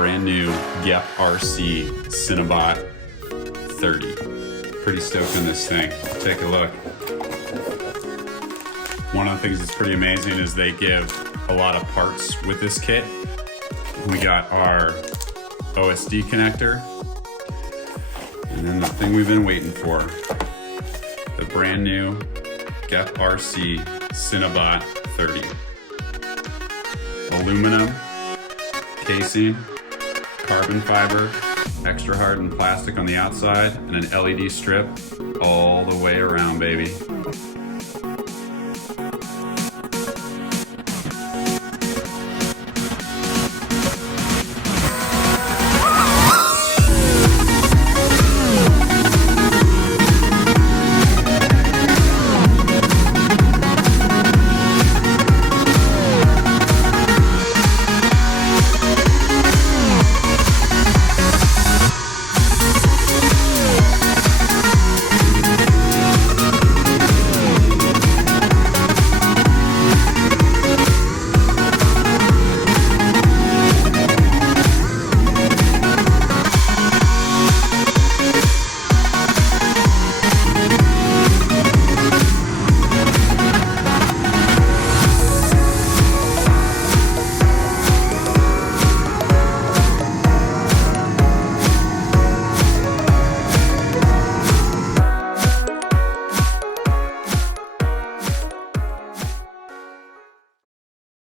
brand new GEPRC Cinebot 30. Pretty stoked on this thing. Take a look. One of the things that's pretty amazing is they give a lot of parts with this kit. We got our OSD connector, and then the thing we've been waiting for, the brand new GEPRC Cinebot 30. Aluminum casing, carbon fiber, extra hardened plastic on the outside, and an LED strip all the way around, baby.